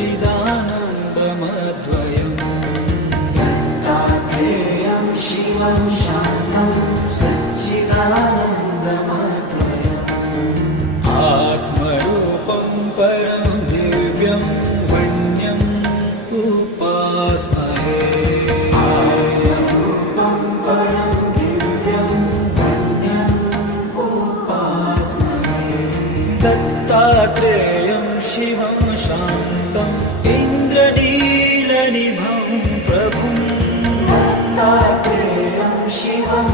सच्चिदानन्दमद्वयम् दत्तात्रेयं शिवं शान्तं सच्चिदानन्दमद्वयम् आत्मरूपं परं दिव्यं वन्यम् उपास्महे आत्मरूपं परं दिव्यं वन्यम् उपास्महे दत्तात्रेयं शिवं शान्तम् इन्द्रनीलनिभं प्रभुं दत्तात्रेयं शिवं